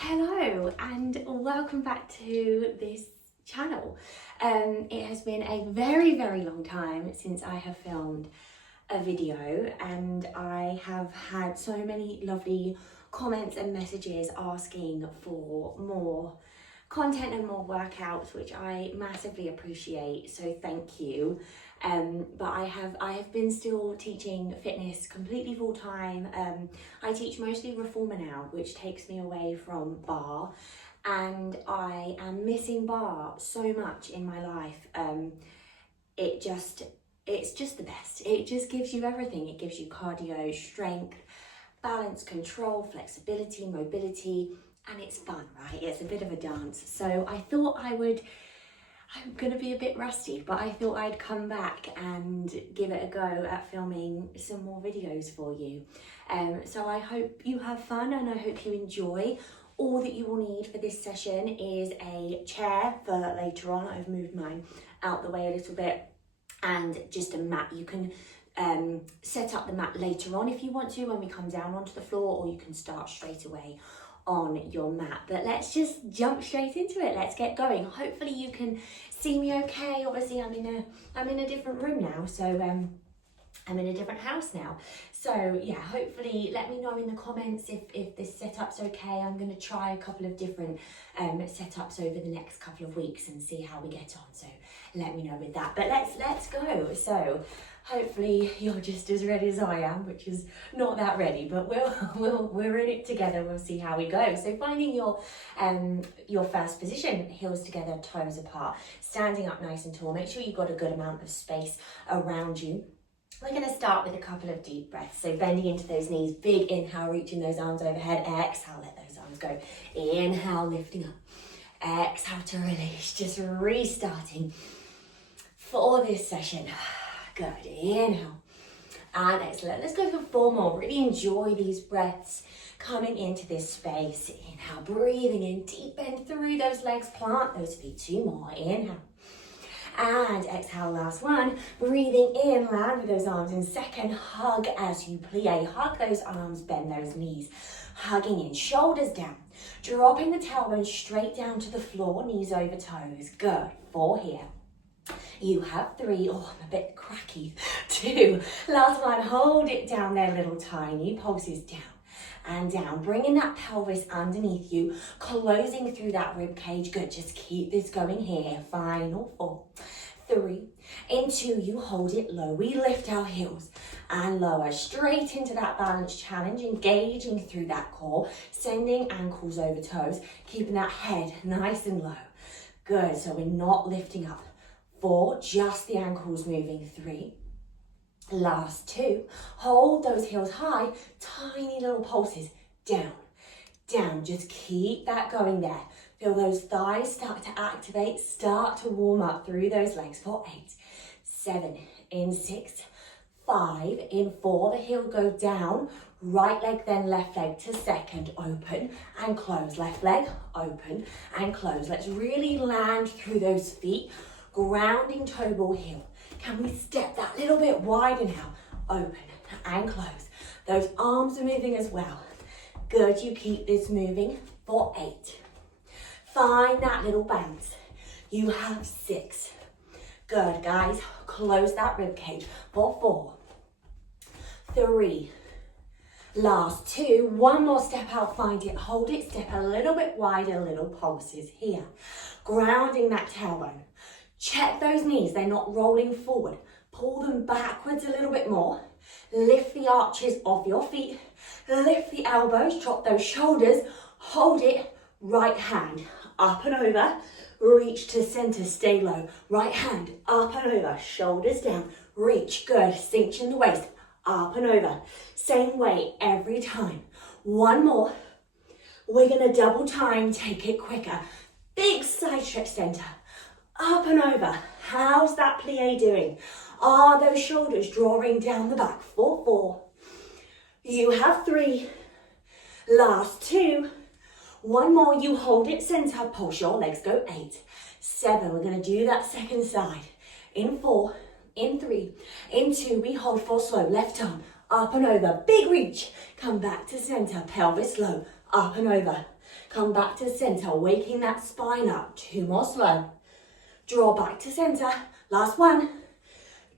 Hello and welcome back to this channel. It has been a very long time since I have filmed a video, and I have had so many lovely comments and messages asking for more content and more workouts, which I massively appreciate, so thank you. But I have been still teaching fitness completely full time. I teach mostly reformer now, which takes me away from Barre, and I am missing Barre so much in my life. It's just the best. It just gives you everything. It gives you cardio, strength, balance, control, flexibility, mobility, and it's fun, right? It's a bit of a dance. So I thought I'm gonna be a bit rusty, but I thought I'd come back and give it a go at filming some more videos for you. So I hope you have fun and I hope you enjoy. All that you will need for this session is a chair for later on. I've moved mine out the way a little bit, and just a mat. You can set up the mat later on if you want to when we come down onto the floor, or you can start straight away on your mat. But let's just jump straight into it. Let's get going. Hopefully you can see me okay. Obviously I'm in a different room now, so I'm in a different house now. So yeah, hopefully let me know in the comments if this setup's okay. I'm going to try a couple of different setups over the next couple of weeks and see how we get on. So let me know with that. But let's go. So hopefully you're just as ready as I am, which is not that ready, but we're in it together. We'll see how we go. So finding your first position, heels together, toes apart, standing up nice and tall. Make sure you've got a good amount of space around you. We're going to start with a couple of deep breaths. So bending into those knees, big inhale, reaching those arms overhead. Exhale, let those arms go. Inhale, lifting up. Exhale to release, just restarting for this session. Good, inhale and exhale. Let's go for 4 more. Really enjoy these breaths coming into this space. Inhale, breathing in, deep bend through those legs, plant those feet. 2 more, inhale. And exhale, last one. Breathing in, land with those arms in second. Hug as you plie. Hug those arms, bend those knees. Hugging in, shoulders down. Dropping the tailbone straight down to the floor, knees over toes. Good, 4 here. You have 3, oh, I'm a bit cracky. 2, last one, hold it down there, little tiny pulses down and down, bringing that pelvis underneath you, closing through that rib cage. Good, just keep this going here. Final 4, 3, in 2, you hold it low. We lift our heels and lower straight into that balance challenge, engaging through that core, sending ankles over toes, keeping that head nice and low. Good, so we're not lifting up. 4, just the ankles moving. 3, last 2, hold those heels high, tiny little pulses, down, down, just keep that going there. Feel those thighs start to activate, start to warm up through those legs for 8, 7, in 6, 5, in 4, the heel go down, right leg then left leg to second, open and close, left leg, open and close. Let's really land through those feet, grounding toe ball heel. Can we step that little bit wider now? Open and close. Those arms are moving as well. Good, you keep this moving for 8. Find that little bounce. You have 6. Good, guys. Close that rib cage for 4, 3, last 2. 1 more step out, find it, hold it, step a little bit wider, little pulses here. Grounding that tailbone. Check those knees, they're not rolling forward. Pull them backwards a little bit more. Lift the arches off your feet. Lift the elbows, drop those shoulders. Hold it, right hand up and over. Reach to center, stay low. Right hand up and over, shoulders down. Reach, good, cinch in the waist, up and over. Same way every time. 1 more. We're gonna double time, take it quicker. Big side stretch center. Up and over. How's that plie doing? Are those shoulders drawing down the back? 4, 4. You have 3. Last 2. 1 more. You hold it center. Pulse your legs. Go 8, 7. We're going to do that second side. In 4. In 3. In 2. We hold for slow. Left arm. Up and over. Big reach. Come back to center. Pelvis low. Up and over. Come back to center, waking that spine up. 2 more slow. Draw back to center. Last one.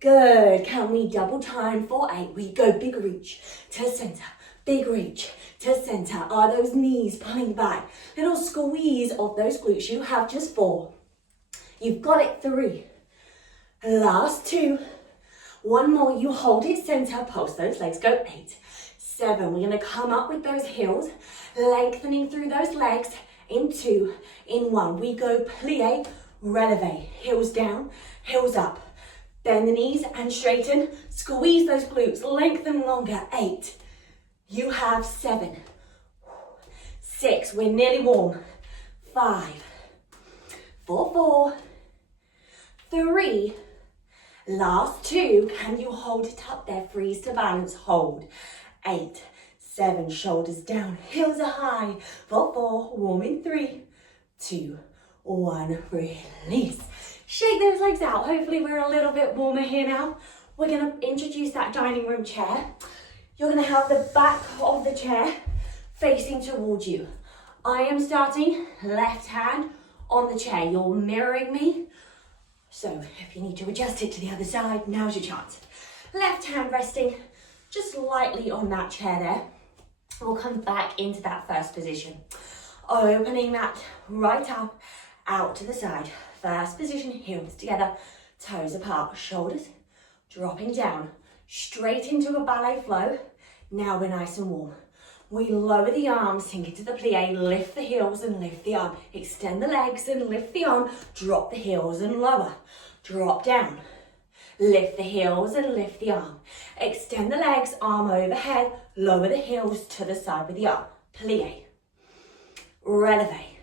Good. Can we double time for 8? We go big reach to center. Big reach to center. Are those knees pulling back? Little squeeze of those glutes. You have just 4. You've got it. 3. Last 2. 1 more. You hold it center. Pulse those legs. Go 8. 7. We're going to come up with those heels. Lengthening through those legs. In 2. In 1. We go plie, releve. Heels down. Heels up. Bend the knees and straighten. Squeeze those glutes. Lengthen longer. 8. You have 7. 6. We're nearly warm. 5. 4. 3. Last 2. Can you hold it up there? Freeze to balance. Hold. 8. 7. Shoulders down. Heels are high. 4. Warm in 3, 2, 1. Release. Shake those legs out. Hopefully we're a little bit warmer here now. We're going to introduce that dining room chair. You're going to have the back of the chair facing towards you. I am starting left hand on the chair. You're mirroring me. So if you need to adjust it to the other side, now's your chance. Left hand resting just lightly on that chair there. We'll come back into that first position. Opening that right arm out to the side. First position, heels together, toes apart, shoulders dropping down, straight into a ballet flow. Now we're nice and warm. We lower the arms, sink into the plie, lift the heels and lift the arm. Extend the legs and lift the arm, drop the heels and lower. Drop down, lift the heels and lift the arm. Extend the legs, arm overhead, lower the heels to the side with the arm. Plie, releve,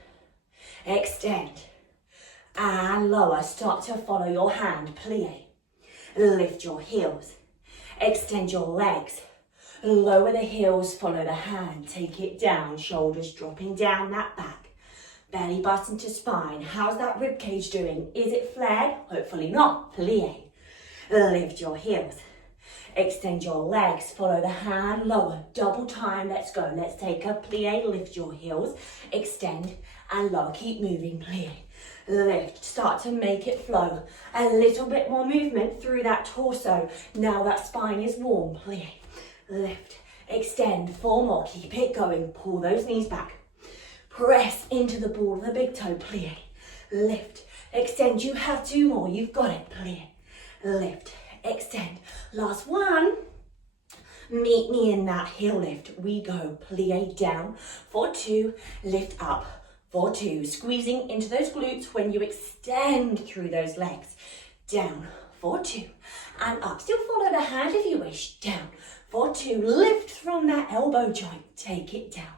extend, and lower. Start to follow your hand, plie. Lift your heels, extend your legs, lower the heels, follow the hand, take it down, shoulders dropping down that back, belly button to spine. How's that rib cage doing? Is it flared? Hopefully not. Plie. Lift your heels, extend your legs, follow the hand, lower, double time. Let's go. Let's take a plie, lift your heels, extend and lower. Keep moving, plie. Lift, start to make it flow. A little bit more movement through that torso. Now that spine is warm, plie. Lift, extend, 4 more, keep it going. Pull those knees back. Press into the ball of the big toe, plie. Lift, extend, you have 2 more, you've got it, plie. Lift, extend. Last 1. Meet me in that heel lift. We go plie down for 2, lift up for 2. Squeezing into those glutes when you extend through those legs. Down for 2 and up. Still follow the hand if you wish. Down for 2. Lift from that elbow joint. Take it down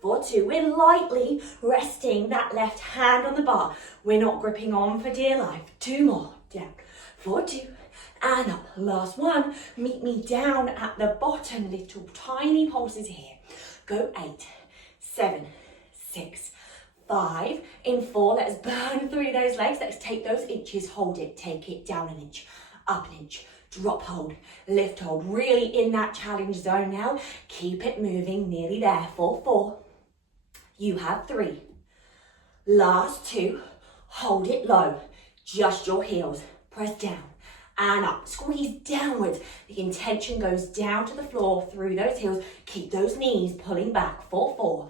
for 2. We're lightly resting that left hand on the bar. We're not gripping on for dear life. 2 more. Down for 2 and up. Last 1. Meet me down at the bottom. Little tiny pulses here. Go 8, 7, 6, 5. In 4. Let's burn through those legs. Let's take those inches. Hold it. Take it down an inch. Up an inch. Drop, hold, lift, hold. Really in that challenge zone now. Keep it moving. Nearly there. 4. You have 3. Last 2. Hold it low. Just your heels. Press down and up. Squeeze downwards. The intention goes down to the floor through those heels. Keep those knees pulling back. 4.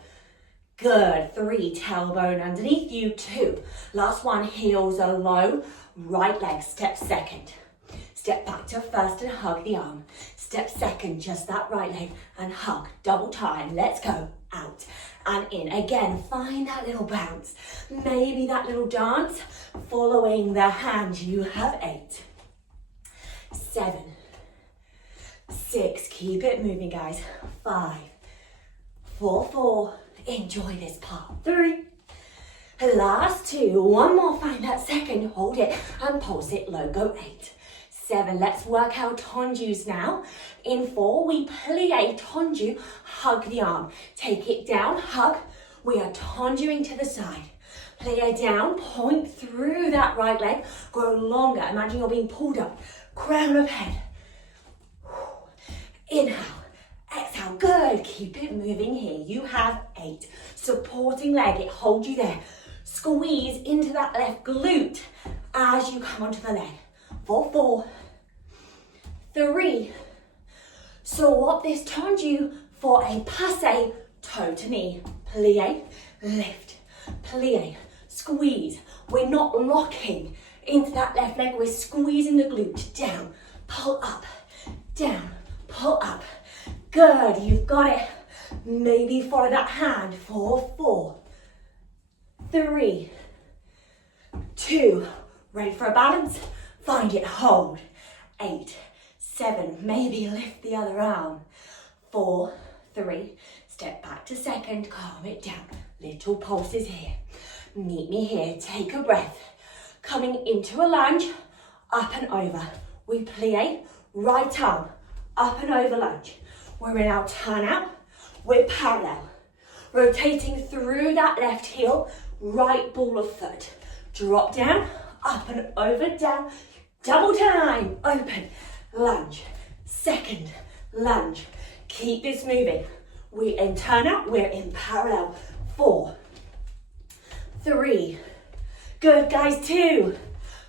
Good. 3. Tailbone underneath you. 2. Last 1. Heels are low. Right leg. Step second. Step back to first and hug the arm. Step second, just that right leg and hug. Double time. Let's go. Out and in. Again, find that little bounce. Maybe that little dance. Following the hand. You have 8, 7, 6. Keep it moving, guys. 5, 4. Enjoy this part. 3. Last 2. 1 more. Find that second. Hold it and pulse it low. Go 8, 7. Let's work our tendus now. In 4, we plie tendu, hug the arm. Take it down, hug. We are tenduing to the side. Plie down, point through that right leg. Grow longer. Imagine you're being pulled up. Crown of head. Inhale, exhale, good. Keep it moving here. You have 8. Supporting leg, it holds you there. Squeeze into that left glute as you come onto the leg. For 4, 3. So what this turns you for a passe toe to knee. Plie, lift, plie, squeeze. We're not locking into that left leg. We're squeezing the glute down, pull up, down, pull up. Good, you've got it. Maybe follow that hand for 4, 3, 2. Ready for a balance? Find it, hold. 8, 7, maybe lift the other arm. 4, 3, step back to second, calm it down. Little pulses here. Meet me here, take a breath. Coming into a lunge, up and over. We plie, right arm, up and over lunge. We're in our turn out, we're parallel. Rotating through that left heel, right ball of foot. Drop down, up and over, down. Double time, open, lunge, second, lunge. Keep this moving. We're in turn out, we're in parallel. 4, 3, good guys, 2.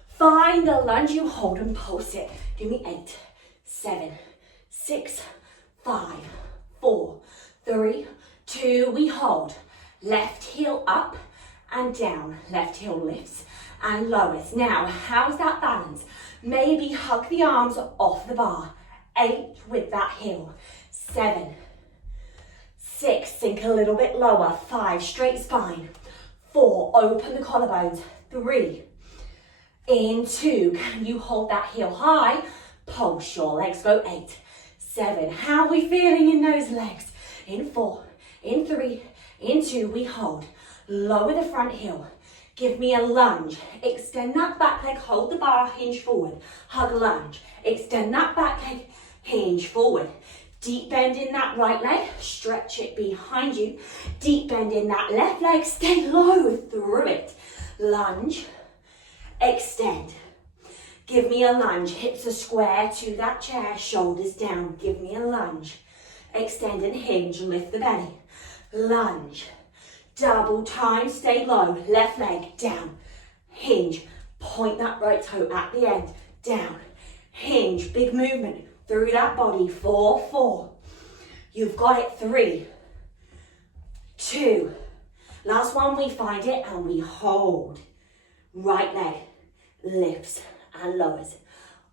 Find the lunge, you hold and pulse it. Give me 8, 7, 6, 5, 4, 3, 2, we hold. Left heel up and down. Left heel lifts and lowers. Now, how's that balance? Maybe hug the arms off the bar. 8 with that heel. 7, 6, sink a little bit lower. 5, straight spine. 4, open the collarbones. 3, in 2, can you hold that heel high? Pulse your legs, go 8, 7, how are we feeling in those legs? In 4, in 3, in 2, we hold. Lower the front heel. Give me a lunge. Extend that back leg, hold the bar, hinge forward. Hug lunge. Extend that back leg, hinge forward. Deep bend in that right leg, stretch it behind you. Deep bend in that left leg, stay low through it. Lunge, extend. Give me a lunge, hips are square to that chair, shoulders down. Give me a lunge. Extend and hinge, lift the belly. Lunge, double time, stay low. Left leg, down. Hinge, point that right toe at the end, down. Hinge, big movement through that body. 4, 4. You've got it. 3, 2. Last one, we find it and we hold. Right leg lifts and lowers.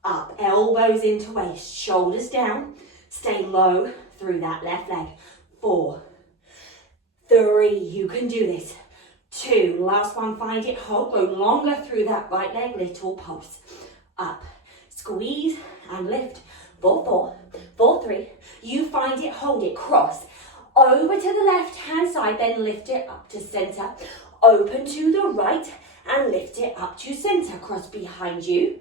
Up, elbows into waist, shoulders down. Stay low through that left leg. 4, 3, you can do this. 2, last one, find it, hold, go longer through that right leg, little pulse. Up, squeeze and lift. 4, 4, 4, 3, you find it, hold it, cross. Over to the left hand side, then lift it up to center. Open to the right and lift it up to center. Cross behind you.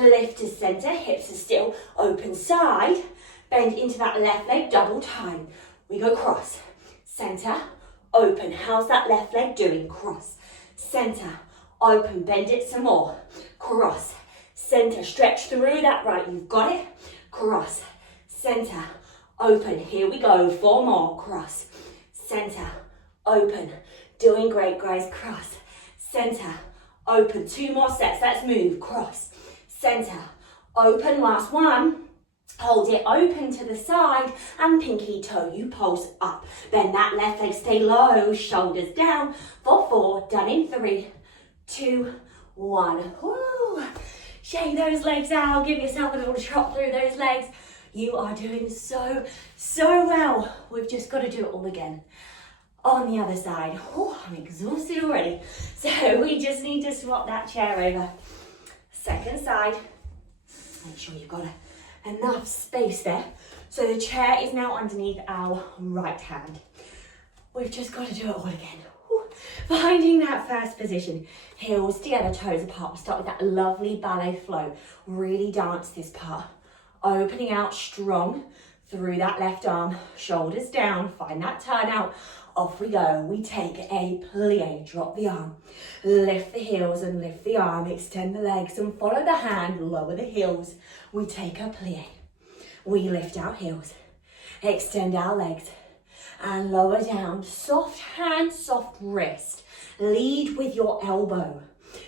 Lift to center, hips are still. Open side, bend into that left leg, double time. We go cross, center, open. How's that left leg doing? Cross, center, open, bend it some more. Cross, center, stretch through that right. You've got it. Cross, center, open. Here we go. 4 more. Cross, center, open. Doing great, guys. Cross, center, open. 2 more sets. Let's move. Cross, center, open. Last one. Hold it open to the side and pinky toe. You pulse up. Bend that left leg. Stay low. Shoulders down. For 4. Done in 3, 2, 1. Woo! Shake those legs out. Give yourself a little trot through those legs. You are doing so well. We've just got to do it all again. On the other side. Oh, I'm exhausted already. So we just need to swap that chair over. Second side. Make sure you've got enough space there. So the chair is now underneath our right hand. We've just got to do it all again. Finding that first position, heels together, toes apart. We start with that lovely ballet flow. Really dance this part. Opening out strong through that left arm, shoulders down, find that turn out. Off we go. We take a plie, drop the arm, lift the heels and lift the arm, extend the legs and follow the hand, lower the heels. We take a plie. We lift our heels Extend our legs and lower down. Soft hand, soft wrist. Lead with your elbow.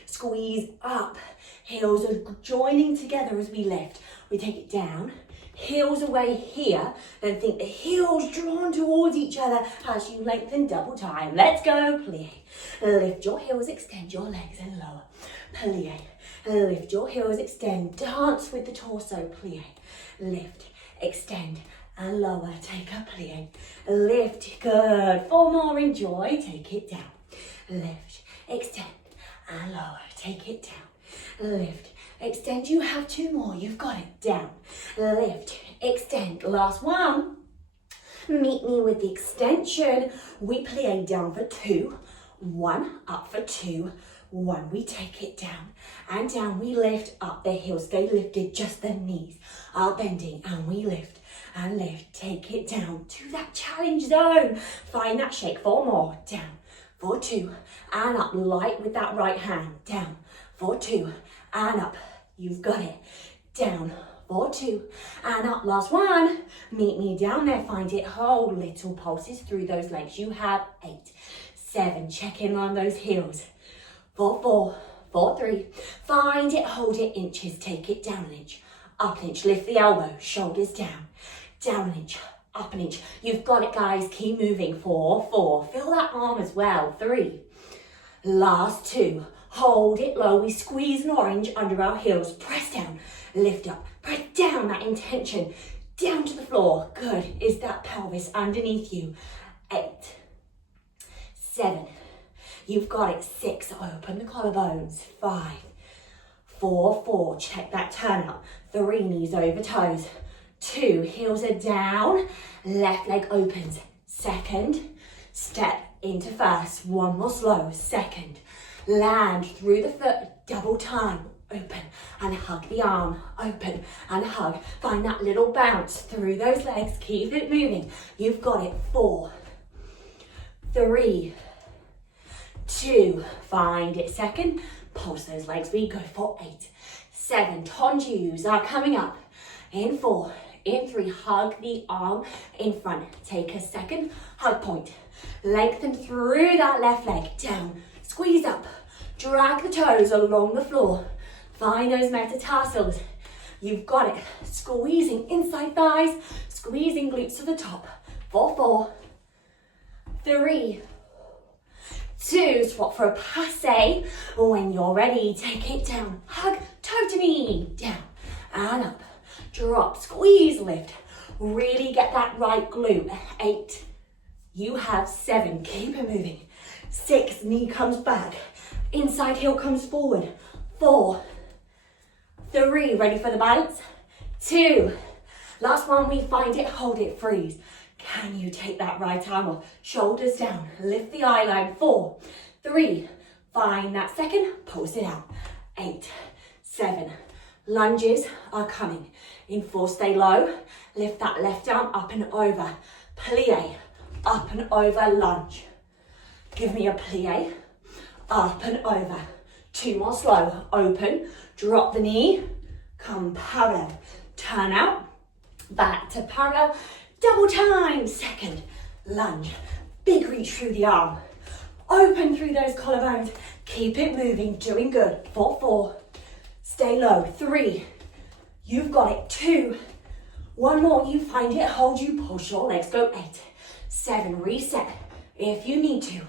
Squeeze up. Heels are joining together as we lift. We take it down. Heels away here. Then think the heels drawn towards each other as you lengthen double time. Let's go. Plie. Lift your heels, extend your legs and lower. Plie. Lift your heels, extend. Dance with the torso. Plie. Lift, extend and lower. Take a plie. Lift. Good. 4 more. Enjoy. Take it down. Lift, extend and lower. Take it down. Lift, extend. You have 2 more. You've got it. Down. Lift, extend. Last one. Meet me with the extension. We plie down for 2. 1, up for 2. 1, we take it down and down. We lift up. The heels stay lifted. Just the knees are bending and we lift and lift. Take it down to that challenge zone. Find that shake. 4 more. Down for 2 and up. Light with that right hand. Down for 2 and up. You've got it. Down for 2 and up. Last one. Meet me down there. Find it. Hold. Little pulses through those legs. You have 8, 7. Check in on those heels. For 4, for 3. Find it. Hold it. Inches. Take it down an inch. Up an inch. Lift the elbow. Shoulders down. Down an inch. Up an inch. You've got it, guys. Keep moving. 4, 4. Feel that arm as well. 3. Last 2. Hold it low. We squeeze an orange under our heels. Press down. Lift up. Press down. That intention. Down to the floor. Good. Is that pelvis underneath you? 8, 7. You've got it. 6. Open the collarbones. 5, 4, 4. Check that turn out. 3. Knees over toes. 2. Heels are down. Left leg opens. Second. Step into first. 1 more slow. Second. Land through the foot. Double time. Open and hug the arm. Open and hug. Find that little bounce through those legs. Keep it moving. You've got it. 4, 3, 2. Find it. Second. Pulse those legs. We go for 8, 7. Tendus are coming up. In 4, in 3. Hug the arm in front. Take a second. Hug point. Lengthen through that left leg. Down. Squeeze up. Drag the toes along the floor. Find those metatarsals. You've got it. Squeezing inside thighs. Squeezing glutes to the top. 4, 4, 3, 2. Swap for a passe. When you're ready, take it down. Hug toe to knee. Down and up. Drop. Squeeze. Lift. Really get that right glute. 8. You have 7. Keep it moving. 6. Knee comes back. Inside heel comes forward. 4, 3. Ready for the balance? 2. Last one. We find it. Hold it. Freeze. Can you take that right arm off? Shoulders down. Lift the eye line. 4, 3. Find that second. Pulse it out. 8, 7. Lunges are coming. In 4, stay low. Lift that left arm up and over. Plie. Up and over. Lunge. Give me a plie. Up and over. 2 more slow. Open. Drop the knee. Come parallel. Turn out. Back to parallel. Double time. Second. Lunge. Big reach through the arm. Open through those collarbones. Keep it moving. Doing good. 4, 4. Stay low. 3. You've got it. 2. 1 more. You find it. Hold you. Push your legs. Go. 8, 7. Reset if you need to.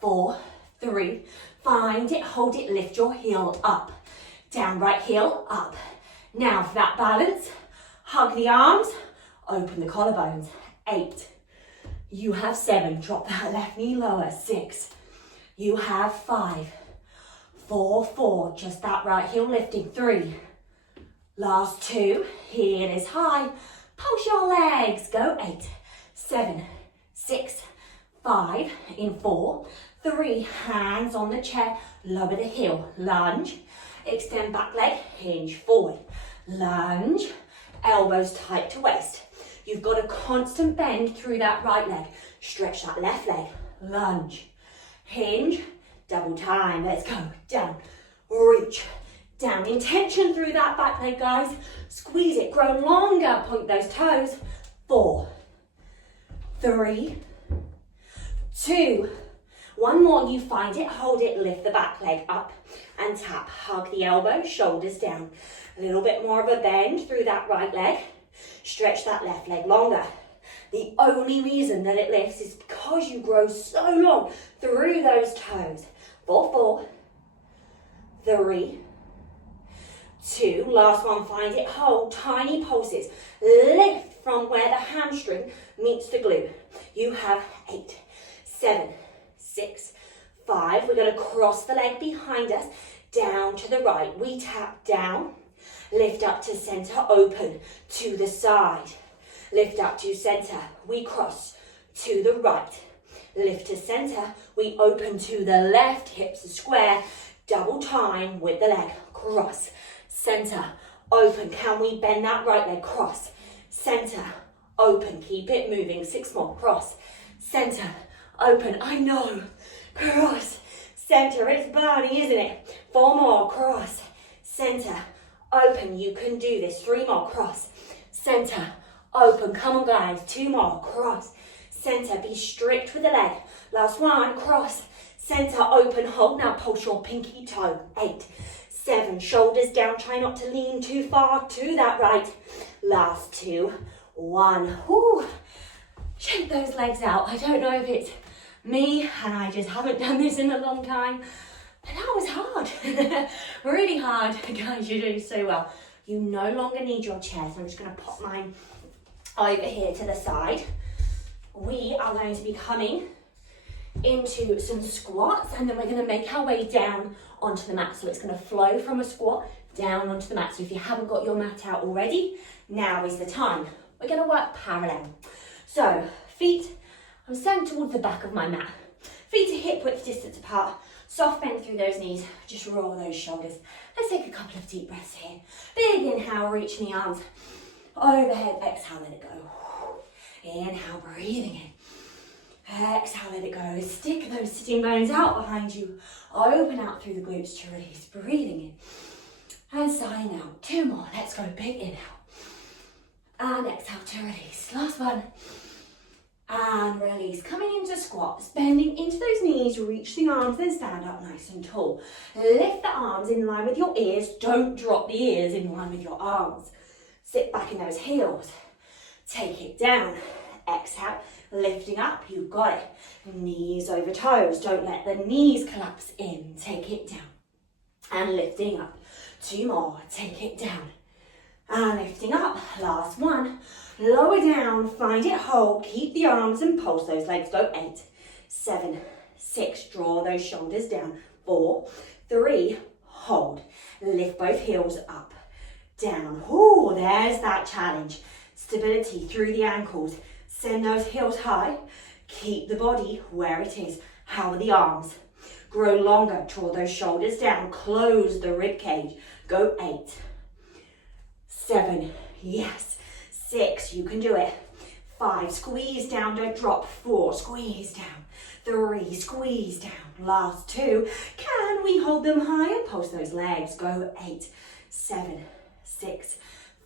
4, 3. Find it. Hold it. Lift your heel up. Down. Right heel up. Now for that balance. Hug the arms. Open the collarbones. 8. You have 7. Drop that left knee lower. 6. You have 5. 4, 4. Just that right heel lifting. 3. Last 2. Heel is high. Pulse your legs. Go. 8, 7, 6, 5. In 4, 3. Hands on the chair. Lower the heel. Lunge. Extend back leg. Hinge forward. Lunge. Elbows tight to waist. You've got a constant bend through that right leg. Stretch that left leg. Lunge. Hinge. Double time. Let's go. Down. Reach. Down. Intention through that back leg, guys. Squeeze it. Grow longer. Point those toes. 4, 3, 2, one more. You find it, hold it, lift the back leg up and tap. Hug the elbow, shoulders down. A little bit more of a bend through that right leg. Stretch that left leg longer. The only reason that it lifts is because you grow so long through those toes. 4, 3, 2, last one, find it, hold, tiny pulses. Lift from where the hamstring meets the glute. You have 8, 7, 6, 5. We're going to cross the leg behind us, down to the right. We tap down, lift up to center, open to the side. Lift up to center, we cross to the right. Lift to center, we open to the left, hips are square, double time with the leg. Cross, center, open. Can we bend that right leg? Cross, center, open. Keep it moving. 6 more. Cross, center, open. I know. Cross, center. It's burning, isn't it? 4 more. Cross, center, open. You can do this. 3 more. Cross, center, open. Come on, guys. 2 more. Cross, center. Be strict with the leg. Last one. Cross, center, open. Hold. Now pulse your pinky toe. 8, 7. Shoulders down. Try not to lean too far to that right. Last 2. 1. Whoo. Shake those legs out. I don't know if it's me and I just haven't done this in a long time, but that was hard. Really hard. Guys, you're doing so well. You no longer need your chair, so I'm just going to pop mine over here to the side. We are going to be coming into some squats, and then we're going to make our way down onto the mat. So it's going to flow from a squat down onto the mat. So if you haven't got your mat out already, now is the time. We're going to work parallel. So feet, I'm standing towards the back of my mat. Feet are hip width distance apart. Soft bend through those knees. Just roll those shoulders. Let's take a couple of deep breaths here. Big inhale, reaching the arms overhead. Exhale, let it go. Inhale, breathing in. Exhale, let it go. Stick those sitting bones out behind you. Open out through the glutes to release. Breathing in. And sighing out. 2 more. Let's go. Big inhale. And exhale to release. Last one. And release. Coming into squats. Bending into those knees. Reach the arms. Then stand up nice and tall. Lift the arms in line with your ears. Don't drop the ears in line with your arms. Sit back in those heels. Take it down. Exhale. Lifting up. You got it. Knees over toes. Don't let the knees collapse in. Take it down. And lifting up. 2 more. Take it down. And lifting up. Last one. Lower down. Find it. Hold. Keep the arms and pulse those legs. Go. 8, 7, 6. Draw those shoulders down. 4, 3. Hold. Lift both heels up. Down. Ooh, there's that challenge. Stability through the ankles. Send those heels high. Keep the body where it is. How are the arms? Grow longer. Draw those shoulders down. Close the rib cage. Go. 8, 7. Yes. 6. You can do it. 5. Squeeze down. Don't drop. 4. Squeeze down. 3. Squeeze down. Last 2. Can we hold them high and pulse those legs? Go. 8, 7, 6,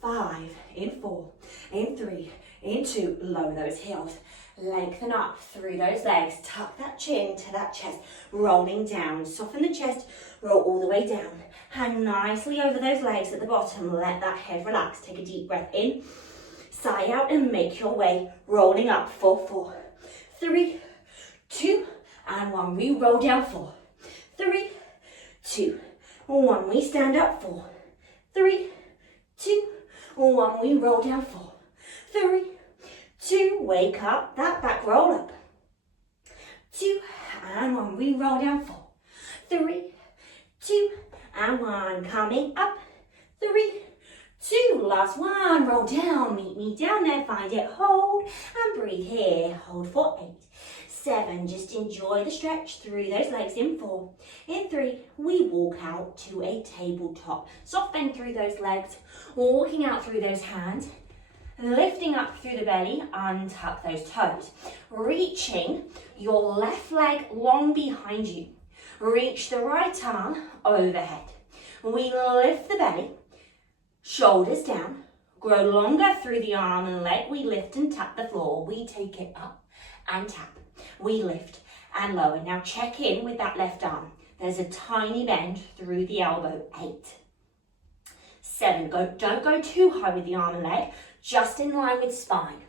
5. In 4. In 3. In 2. Lower those heels. Lengthen up through those legs. Tuck that chin to that chest. Rolling down. Soften the chest. Roll all the way down. Hang nicely over those legs at the bottom. Let that head relax. Take a deep breath in. Sigh out and make your way. Rolling up. 4, 3, 2, and 1. We roll down. 4, 3, 2, 1. We stand up. 4, 3, 2, 1. We roll down. 4, 3, 2. Wake up. That back roll up. 2 and 1. We roll down. 4, 3, 2 and 1. Coming up. 3, 2. Last one. Roll down. Meet me down there. Find it. Hold and breathe here. Hold for 8, 7. Just enjoy the stretch through those legs. In 4. In 3. We walk out to a tabletop. Soft bend through those legs. Walking out through those hands. Lifting up through the belly, untuck those toes. Reaching your left leg long behind you. Reach the right arm overhead. We lift the belly, shoulders down. Grow longer through the arm and leg. We lift and tap the floor. We take it up. and tap. We lift and lower. Now check in with that left arm. There's a tiny bend through the elbow. 8, 7, don't go too high with the arm and leg, just in line with spine.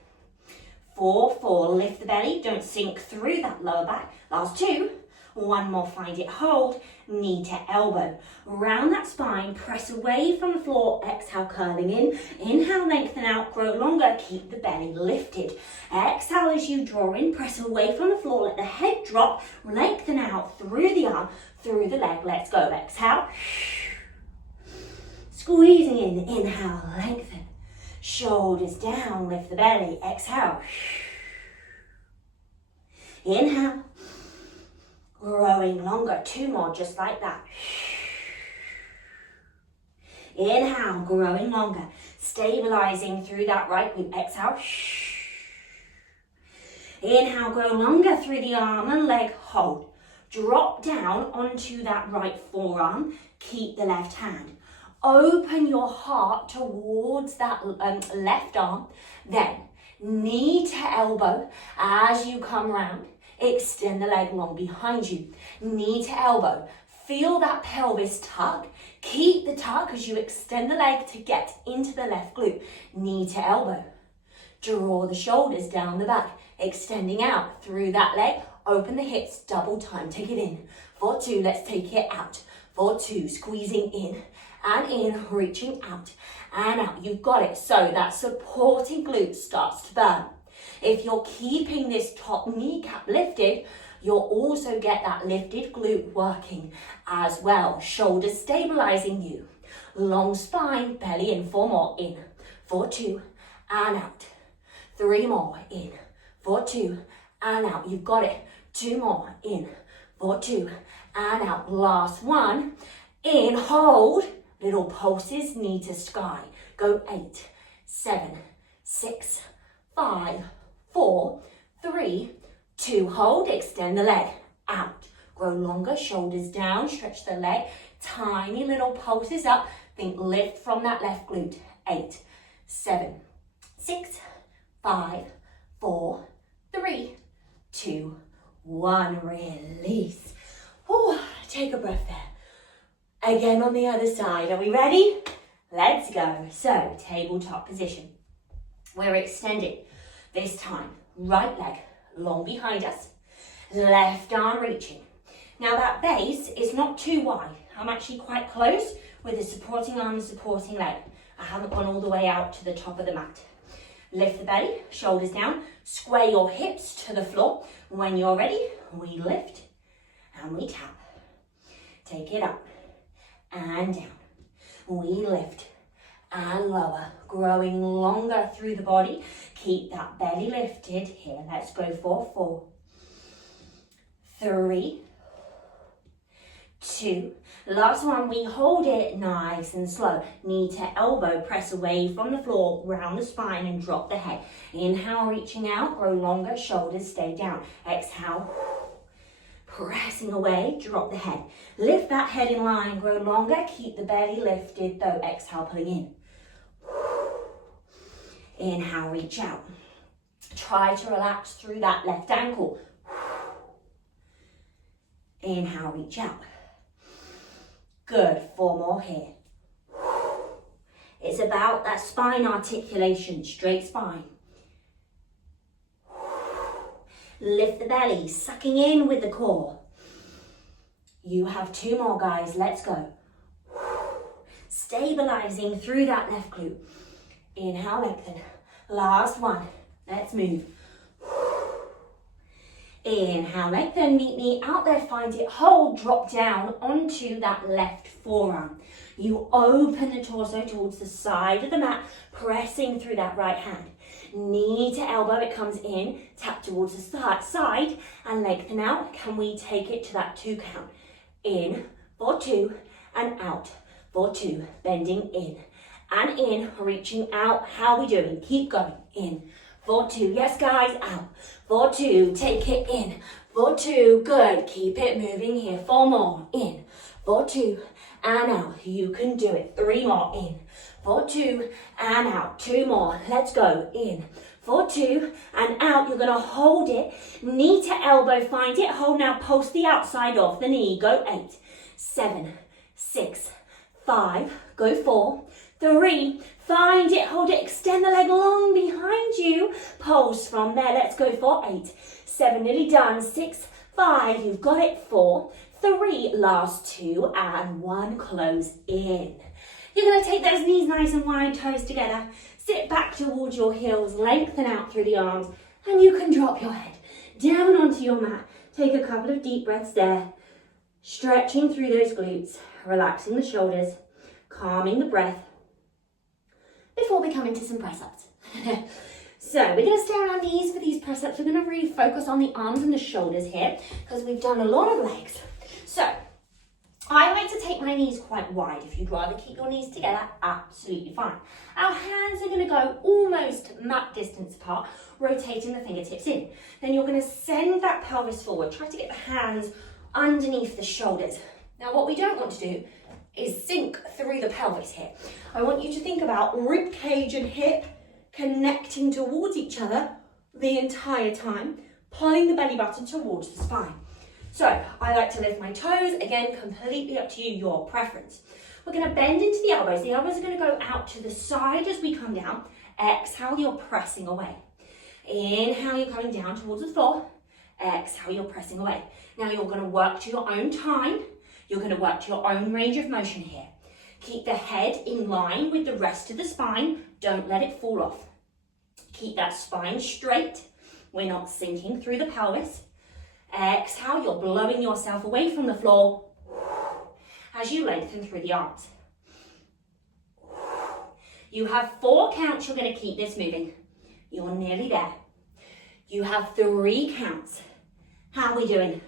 4, lift the belly, don't sink through that lower back. Last 2, 1 more, find it, hold, knee to elbow. Round that spine, press away from the floor, exhale, curling in. Inhale, lengthen out, grow longer, keep the belly lifted. Exhale as you draw in, press away from the floor, let the head drop, lengthen out through the arm, through the leg. Let's go, exhale. Squeezing in, inhale, lengthen. Shoulders down, lift the belly, exhale. Inhale. Growing longer, 2 more, just like that. Inhale, growing longer, stabilizing through that right glute, exhale. Inhale, grow longer through the arm and leg, hold. Drop down onto that right forearm, keep the left hand. Open your heart towards that left arm, then knee to elbow as you come round. Extend the leg long behind you, knee to elbow. Feel that pelvis tuck. Keep the tuck as you extend the leg to get into the left glute, knee to elbow. Draw the shoulders down the back, extending out through that leg. Open the hips, double time, take it in. For 2, let's take it out. For 2, squeezing in and in, reaching out and out. You've got it. So that supporting glute starts to burn. If you're keeping this top kneecap lifted, you'll also get that lifted glute working as well. Shoulders stabilizing you. Long spine, belly in. 4 more, in. For 2, and out. 3 more, in. For 2, and out. You've got it. 2 more, in. For 2, and out. Last 1, in, hold. Little pulses, knee to sky. Go 8, 7, 6, 5, 4, 3, 2, hold, extend the leg, out. Grow longer, shoulders down, stretch the leg, tiny little pulses up. Think lift from that left glute. 8, 7, 6, 5, 4, 3, 2, 1, release. Ooh, take a breath there. Again on the other side, are we ready? Let's go. So, tabletop position. We're extending. This time, right leg long behind us, left arm reaching. Now that base is not too wide. I'm actually quite close with the supporting arm and supporting leg. I haven't gone all the way out to the top of the mat. Lift the belly, shoulders down, square your hips to the floor. When you're ready, we lift and we tap. Take it up and down. We lift and lower, growing longer through the body. Keep that belly lifted. Here, let's go for 4, 3, 2. Last one, we hold it nice and slow. Knee to elbow, press away from the floor, round the spine and drop the head. Inhale, reaching out, grow longer, shoulders stay down. Exhale, pressing away, drop the head. Lift that head in line, grow longer, keep the belly lifted though. Exhale, pulling in. Inhale, reach out. Try to relax through that left ankle. Inhale, reach out. Good, 4 more here. It's about that spine articulation, straight spine. Lift the belly, sucking in with the core. You have 2 more, guys, let's go. Stabilizing through that left glute. Inhale, lengthen. Last one, let's move. Inhale, lengthen, meet me out there, find it, hold, drop down onto that left forearm. You open the torso towards the side of the mat, pressing through that right hand. Knee to elbow, it comes in, tap towards the side and lengthen out. Can we take it to that 2 count? In for 2 and out for 2, bending in and in, reaching out. How are we doing? Keep going. In for 2, yes guys, out for 2, take it in for 2, good, keep it moving here. 4 more, in for 2 and out. You can do it. 3 more, in for 2 and out. 2 more, let's go. In for 2, and out. You're gonna hold it, knee to elbow, find it, hold now, pulse the outside of the knee, go 8, 7, 6, 5, go 4, 3, find it, hold it, extend the leg long behind you, pulse from there, let's go for 8, 7, nearly done, 6, 5, you've got it, 4, 3, last 2, and 1, close in. You're going to take those knees nice and wide, toes together, sit back towards your heels, lengthen out through the arms, and you can drop your head down onto your mat. Take a couple of deep breaths there, stretching through those glutes, relaxing the shoulders, calming the breath, before we come into some press-ups. So we're going to stay on our knees for these press-ups. We're going to really focus on the arms and the shoulders here, because we've done a lot of legs. So I like to take my knees quite wide. If you'd rather keep your knees together, absolutely fine. Our hands are going to go almost mat distance apart, rotating the fingertips in. Then you're going to send that pelvis forward. Try to get the hands underneath the shoulders. Now what we don't want to do is sink through the pelvis here. I want you to think about rib cage and hip connecting towards each other the entire time, pulling the belly button towards the spine. So I like to lift my toes, again, completely up to you, your preference. We're going to bend into the elbows. The elbows are going to go out to the side as we come down. Exhale, you're pressing away. Inhale, you're coming down towards the floor. Exhale, you're pressing away. Now you're going to work to your own time. You're going to work to your own range of motion here. Keep the head in line with the rest of the spine. Don't let it fall off. Keep that spine straight. We're not sinking through the pelvis. Exhale, you're blowing yourself away from the floor as you lengthen through the arms. You have 4 counts, you're going to keep this moving. You're nearly there. You have 3 counts. How are we doing?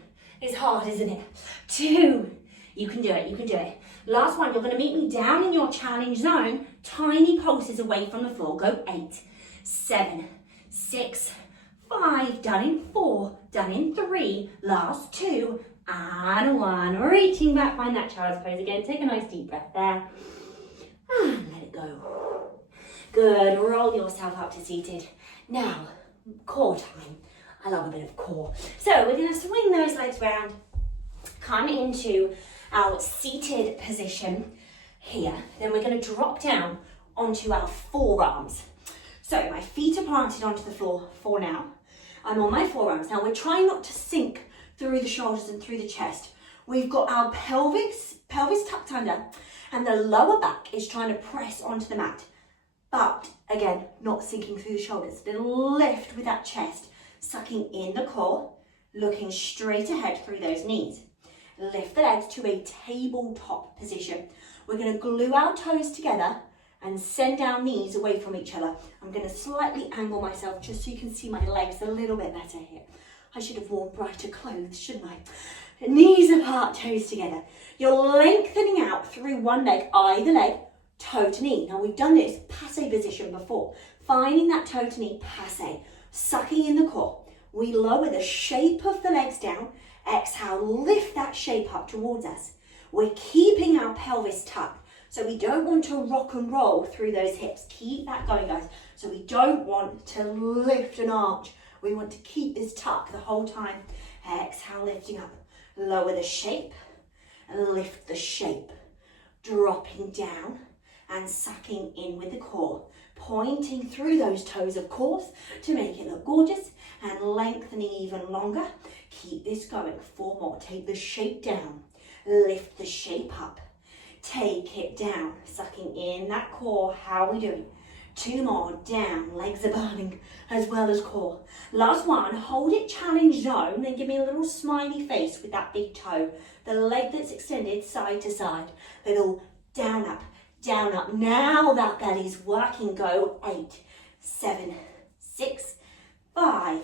It's hard, isn't it? 2. You can do it, you can do it. Last one, you're going to meet me down in your challenge zone, tiny pulses away from the floor. Go 8, 7, 6, 5, done in 4, done in 3, last 2, and 1. Reaching back, find that child's pose again. Take a nice deep breath there. And let it go. Good, roll yourself up to seated. Now, core time. I love a bit of core. So we're going to swing those legs round, come into our seated position here. Then we're going to drop down onto our forearms. So my feet are planted onto the floor for now. I'm on my forearms. Now we're trying not to sink through the shoulders and through the chest. We've got our pelvis tucked under, and the lower back is trying to press onto the mat. But again, not sinking through the shoulders. Little lift with that chest, sucking in the core, looking straight ahead through those knees. Lift the legs to a tabletop position. We're going to glue our toes together and send our knees away from each other. I'm going to slightly angle myself just so you can see my legs a little bit better here. I should have worn brighter clothes, shouldn't I? Knees apart, toes together. You're lengthening out through one leg, either leg, toe to knee. Now we've done this passe position before. Finding that toe to knee, passe, sucking in the core. We lower the shape of the legs down. Exhale, lift that shape up towards us. We're keeping our pelvis tucked. So we don't want to rock and roll through those hips. Keep that going, guys. So we don't want to lift an arch. We want to keep this tuck the whole time. Exhale, lifting up. Lower the shape, lift the shape. Dropping down and sucking in with the core. Pointing through those toes, of course, to make it look gorgeous. And lengthening even longer. Keep this going. 4 more. Take the shape down. Lift the shape up. Take it down, sucking in that core. How are we doing? 2 more, down, legs are burning, as well as core. Last one, hold it challenge zone, then give me a little smiley face with that big toe. The leg that's extended side to side. Little down, up, down, up. Now that belly's working, go 8, 7, 6, 5,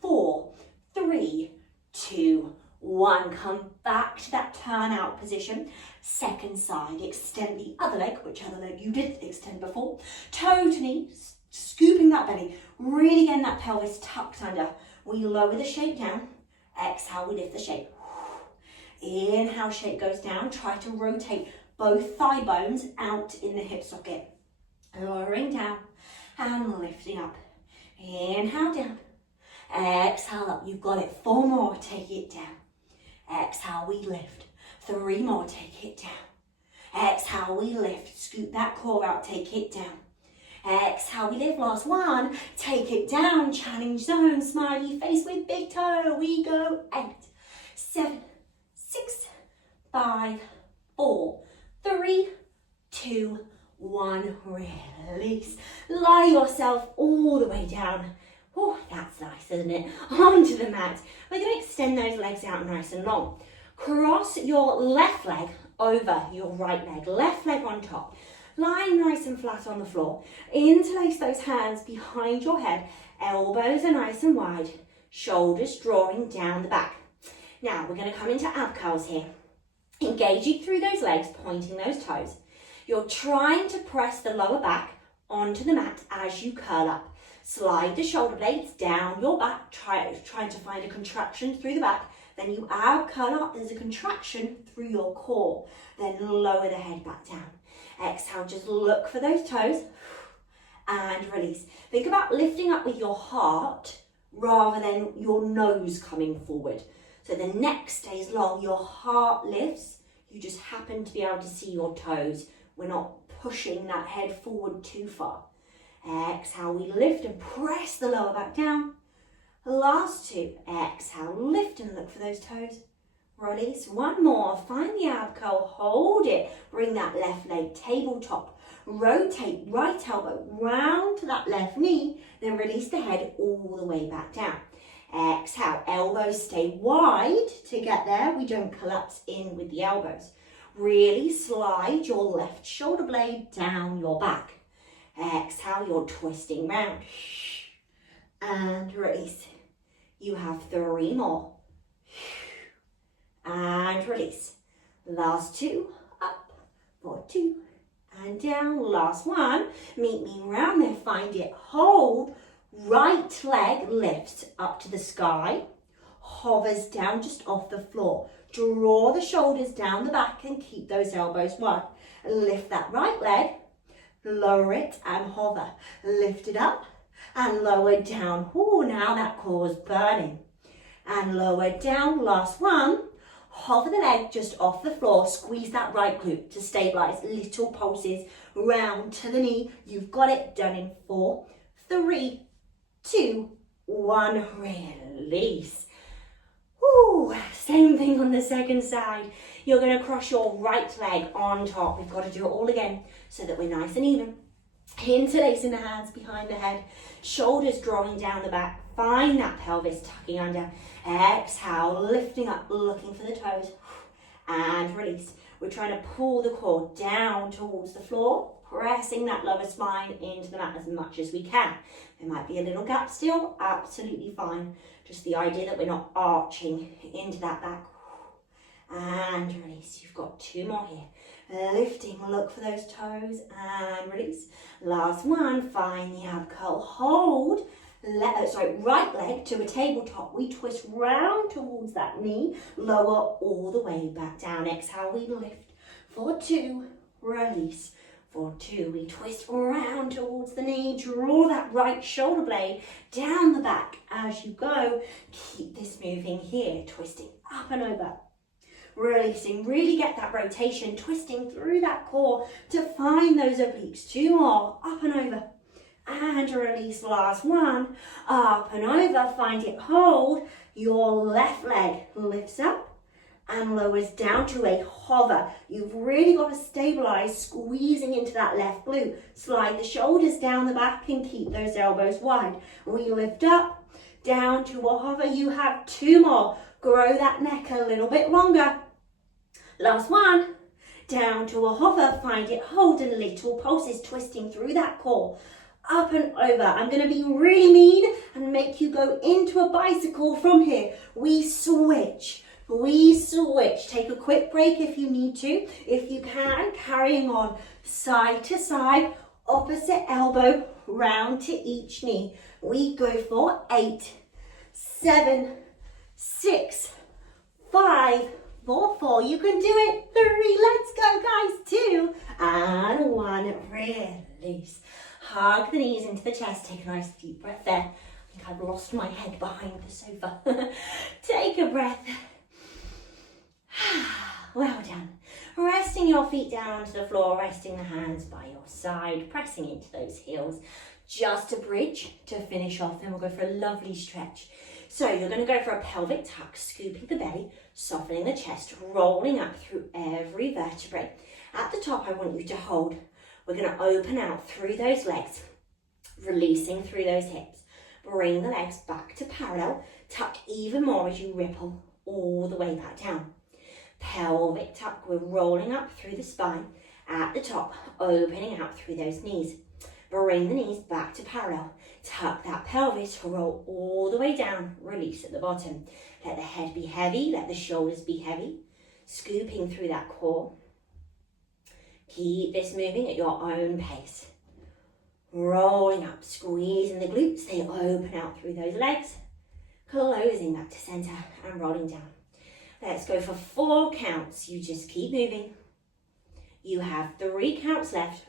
4, 3, 2, 1. Come back to that turnout position. Second side, extend the other leg, which other leg you didn't extend before. Toe to knee, scooping that belly. Really getting that pelvis tucked under. We lower the shape down. Exhale, we lift the shape. Inhale, shape goes down. Try to rotate both thigh bones out in the hip socket. Lowering down and lifting up. Inhale down. Exhale up. You've got it. 4 more. Take it down. Exhale, we lift. 3 more. Take it down. Exhale, we lift. Scoop that core out. Take it down. Exhale, we lift. Last 1. Take it down. Challenge zone. Smiley face with big toe. We go. 8, 7, 6, 5, 4, 3, 2, 1. Release. Lie yourself all the way down. Oh, that's nice, isn't it? Onto the mat. We're going to extend those legs out nice and long. Cross your left leg over your right leg. Left leg on top. Lying nice and flat on the floor. Interlace those hands behind your head. Elbows are nice and wide. Shoulders drawing down the back. Now, we're going to come into ab curls here. Engaging through those legs, pointing those toes. You're trying to press the lower back onto the mat as you curl up. Slide the shoulder blades down your back, trying to find a contraction through the back. Then you ab curl up, there's a contraction through your core. Then lower the head back down. Exhale, just look for those toes and release. Think about lifting up with your heart rather than your nose coming forward. So the neck stays long, your heart lifts. You just happen to be able to see your toes. We're not pushing that head forward too far. Exhale, we lift and press the lower back down. Last 2. Exhale, lift and look for those toes. Release. 1 more. Find the ab curl. Hold it. Bring that left leg tabletop. Rotate right elbow round to that left knee. Then release the head all the way back down. Exhale. Elbows stay wide to get there. We don't collapse in with the elbows. Really slide your left shoulder blade down your back. Exhale, you're twisting round. And release. You have 3 more. And release. Last 2. Up. For 2. And down. Last 1. Meet me round there. Find it. Hold. Right leg lifts up to the sky. Hovers down just off the floor. Draw the shoulders down the back and keep those elbows wide. Lift that right leg. Lower it and hover. Lift it up and lower down. Oh, now that core's burning. And lower down. Last 1. Hover the leg just off the floor. Squeeze that right glute to stabilize. Little pulses round to the knee. You've got it. Done in 4, 3, 2, 1. Release. Ooh, same thing on the second side. You're going to cross your right leg on top. We've got to do it all again so that we're nice and even. Interlacing the hands behind the head. Shoulders drawing down the back. Find that pelvis tucking under. Exhale, lifting up, looking for the toes. And release. We're trying to pull the core down towards the floor. Pressing that lower spine into the mat as much as we can. There might be a little gap still. Absolutely fine. Just the idea that we're not arching into that back. And release. You've got 2 more here. Lifting, look for those toes and release. Last 1. Find the ab curl. Hold. Right leg to a tabletop. We twist round towards that knee. Lower all the way back down. Exhale, we lift. For 2. Release. For 2, we twist around towards the knee. Draw that right shoulder blade down the back as you go. Keep this moving here. Twisting up and over. Releasing. Really get that rotation. Twisting through that core to find those obliques. 2 more. Up and over. And release. Last 1. Up and over. Find it. Hold. Your left leg lifts up and lowers down to a hover. You've really got to stabilize, squeezing into that left glute. Slide the shoulders down the back and keep those elbows wide. We lift up, down to a hover. You have 2 more. Grow that neck a little bit longer. Last 1. Down to a hover. Find it. Hold in little pulses, twisting through that core. Up and over. I'm going to be really mean and make you go into a bicycle from here. We switch. We switch. Take a quick break if you need to. If you can, carrying on side to side, opposite elbow, round to each knee. We go for 8, 7, 6, 5, 4, 4. You can do it. 3. Let's go, guys. 2 and 1. Release. hug the knees into the chest. Take a nice deep breath there. I think I've lost my head behind the sofa. Take a breath. Well done. Resting your feet down onto the floor, resting the hands by your side, pressing into those heels. Just a bridge to finish off, then we'll go for a lovely stretch. So you're going to go for a pelvic tuck, scooping the belly, softening the chest, rolling up through every vertebrae. At the top, I want you to hold. We're going to open out through those legs, releasing through those hips. Bring the legs back to parallel, tuck even more as you ripple all the way back down. Pelvic tuck, we're rolling up through the spine. At the top, opening out through those knees. Bring the knees back to parallel. Tuck that pelvis, roll all the way down, release at the bottom. Let the head be heavy, let the shoulders be heavy. Scooping through that core. Keep this moving at your own pace. Rolling up, squeezing the glutes, they open out through those legs. Closing back to center and rolling down. Let's go for 4 counts. You just keep moving. You have 3 counts left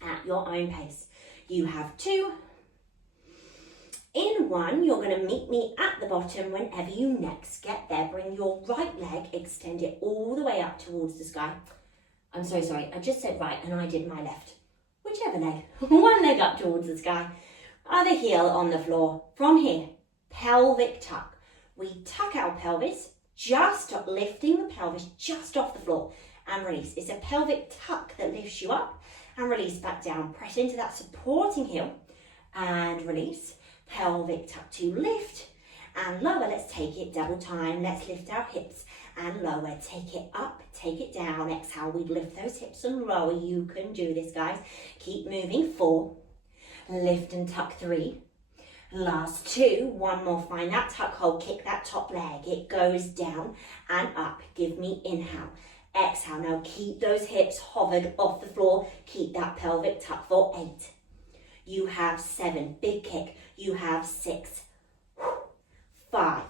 at your own pace. You have 2. In 1, you're going to meet me at the bottom whenever you next get there. Bring your right leg, extend it all the way up towards the sky. I'm so sorry, I just said right and I did my left. Whichever leg. 1 leg up towards the sky. Other heel on the floor. From here, pelvic tuck. We tuck our pelvis, just lifting the pelvis just off the floor and release. It's a pelvic tuck that lifts you up and release back down. Press into that supporting heel and release. Pelvic tuck to lift and lower. Let's take it double time. Let's lift our hips and lower. Take it up, take it down. Exhale, we lift those hips and lower. You can do this, guys. Keep moving. 4. Lift and tuck. 3. Last 2. 1 more. Find that tuck hold. Kick that top leg. It goes down and up. Give me inhale. Exhale. Now keep those hips hovered off the floor. Keep that pelvic tuck for 8. You have 7. Big kick. You have 6. 5.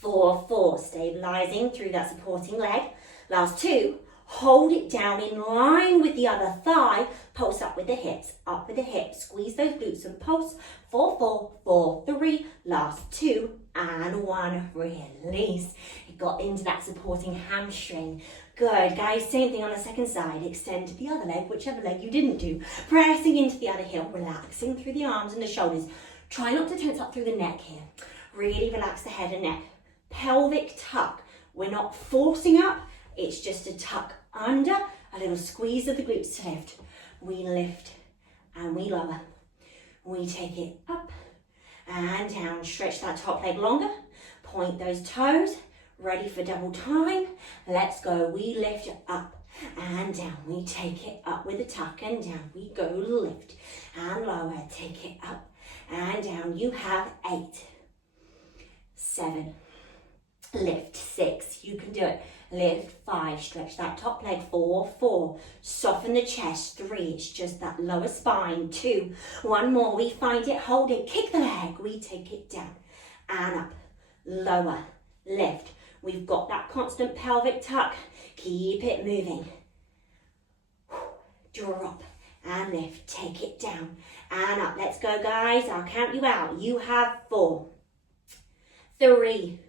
4. Stabilizing through that supporting leg. Last 2. Hold it down in line with the other thigh. Pulse up with the hips. Up with the hips. Squeeze those glutes and pulse. 4, 3. Last 2 and 1. Release. It got into that supporting hamstring. Good, guys. Same thing on the second side. Extend the other leg, whichever leg you didn't do. Pressing into the other heel. Relaxing through the arms and the shoulders. Try not to tense up through the neck here. Really relax the head and neck. Pelvic tuck. We're not forcing up. It's just a tuck under. A little squeeze of the glutes to lift. We lift and we lower. We take it up and down. Stretch that top leg longer. Point those toes. Ready for double time. Let's go. We lift up and down. We take it up with a tuck and down. We go lift and lower. Take it up and down. You have 8. 7. Lift. 6. You can do it. Lift. 5. Stretch that top leg. 4. Soften the chest. 3. It's just that lower spine. 2. 1 more. We find it. Hold it. Kick the leg. We take it down and up. Lower. Lift. We've got that constant pelvic tuck. Keep it moving. Drop and lift. Take it down and up. Let's go, guys. I'll count you out. You have 4. 3.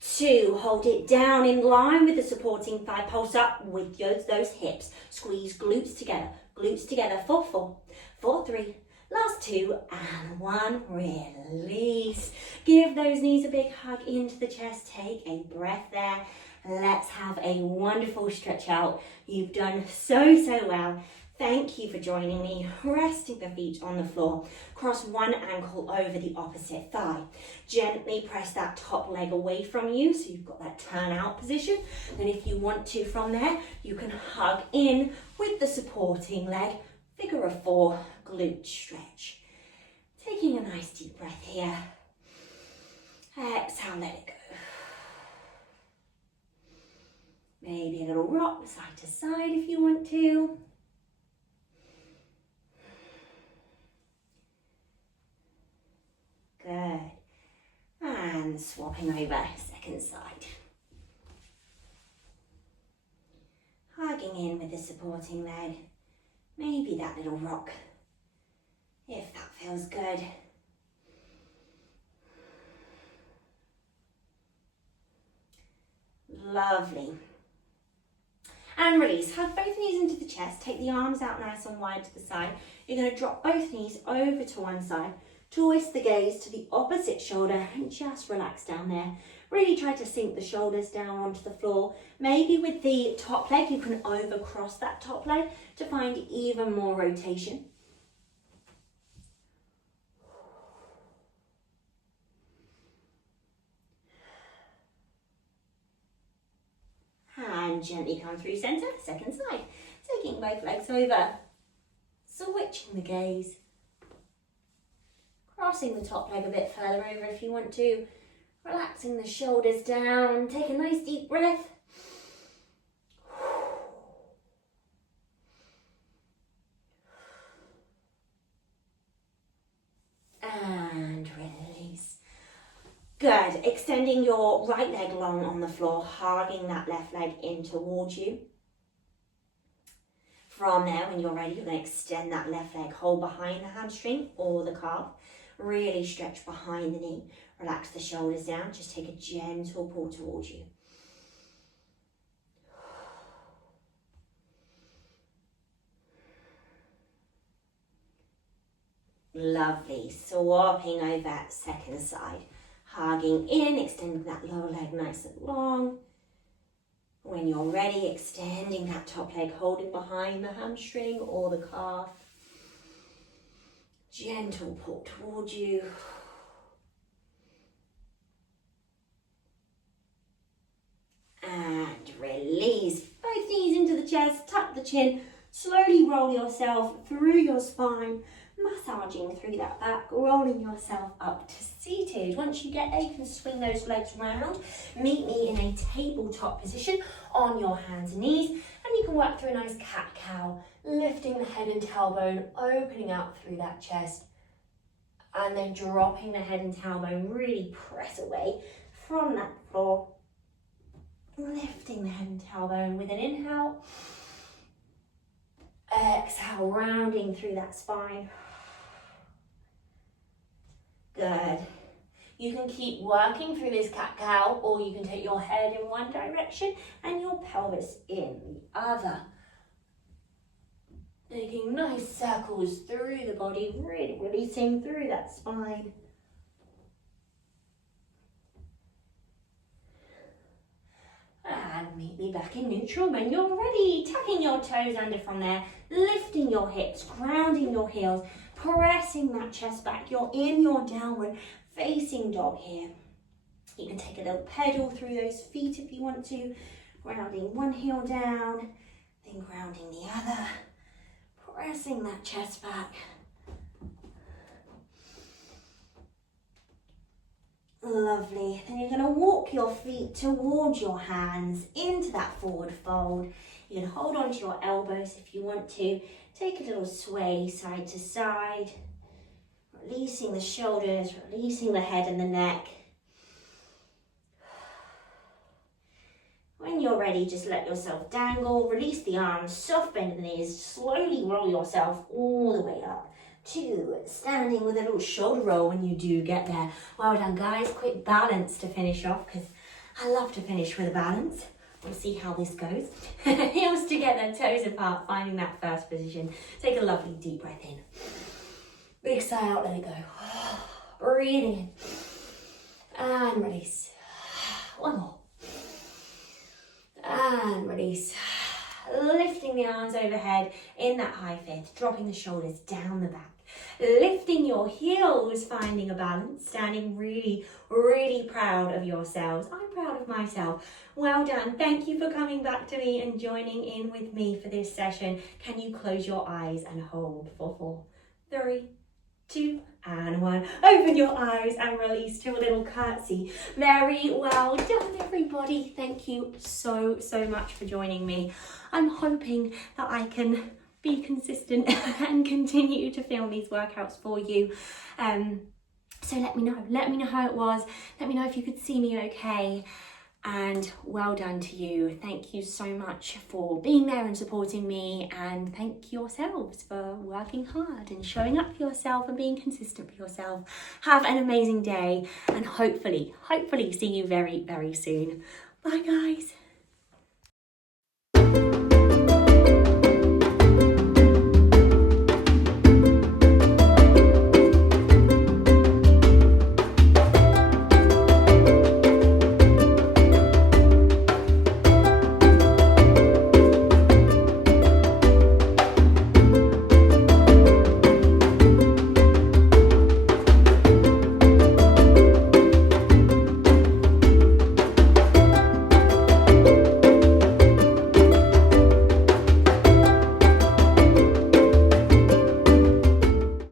2. Hold it down in line with the supporting thigh. Pulse up with those hips. Squeeze glutes together. Glutes together. 4. 3. Last 2 and 1. Release. Give those knees a big hug into the chest. Take a breath there. Let's have a wonderful stretch out. You've done so well. Thank you for joining me. Resting the feet on the floor. Cross one ankle over the opposite thigh. Gently press that top leg away from you so you've got that turn out position. And if you want to from there, you can hug in with the supporting leg. Figure of 4 glute stretch. Taking a nice deep breath here. Exhale, let it go. Maybe a little rock side to side if you want to. Good. And swapping over, second side. Hugging in with the supporting leg. maybe that little rock, if that feels good. Lovely. And release. Hug both knees into the chest. Take the arms out nice and wide to the side. You're going to drop both knees over to one side. Twist the gaze to the opposite shoulder and just relax down there. Really try to sink the shoulders down onto the floor. Maybe with the top leg, you can overcross that top leg to find even more rotation. And gently come through center, second side. Taking both legs over. Switching the gaze. Crossing the top leg a bit further over if you want to. Relaxing the shoulders down. Take a nice deep breath. And release. Good. Extending your right leg long on the floor, hugging that left leg in towards you. From there, when you're ready, you're going to extend that left leg, hold behind the hamstring or the calf. Really stretch behind the knee. Relax the shoulders down. Just take a gentle pull towards you. Lovely. Swapping over second side. Hugging in, extending that lower leg nice and long. When you're ready, extending that top leg, holding behind the hamstring or the calf. Gentle pull towards you. And release. Both knees into the chest, tuck the chin. Slowly roll yourself through your spine, massaging through that back, rolling yourself up to seated. Once you get there, you can swing those legs round. Meet me in a tabletop position on your hands and knees, and you can work through a nice cat-cow, lifting the head and tailbone, opening out through that chest, and then dropping the head and tailbone. Really press away from that floor, lifting the head and tailbone with an inhale. Exhale, rounding through that spine. Good. You can keep working through this cat-cow, or you can take your head in one direction and your pelvis in the other. Making nice circles through the body, really releasing through that spine. And meet me back in neutral when you're ready. Tucking your toes under from there, lifting your hips, grounding your heels, pressing that chest back. You're in your downward facing dog here. You can take a little pedal through those feet if you want to. Grounding one heel down, then grounding the other. Pressing that chest back. Lovely. Then you're going to walk your feet towards your hands into that forward fold. You can hold on to your elbows if you want to. Take a little sway side to side. Releasing the shoulders, releasing the head and the neck. When you're ready, just let yourself dangle. Release the arms, soft bend the knees. Slowly roll yourself all the way up to standing with a little shoulder roll when you do get there. Well done, guys. Quick balance to finish off, because I love to finish with a balance. We'll see how this goes. Heels together, toes apart, finding that first position. Take a lovely deep breath in. Big sigh out, let it go. Breathing in. And release. One more. And release. Lifting the arms overhead in that high fifth, dropping the shoulders down the back. Lifting your heels, finding a balance, standing really, really proud of yourselves. I'm proud of myself. Well done. Thank you for coming back to me and joining in with me for this session. Can you close your eyes and hold for 4, 3, 2, and 1. Open your eyes and release to a little curtsy. Very well done, everybody. Thank you so much for joining me. I'm hoping that I can be consistent and continue to film these workouts for you. So let me know how it was. Let me know if you could see me okay. and well done to you. Thank you so much for being there and supporting me, and thank yourselves for working hard and showing up for yourself and being consistent for yourself. Have an amazing day, and hopefully see you very, very soon. Bye guys.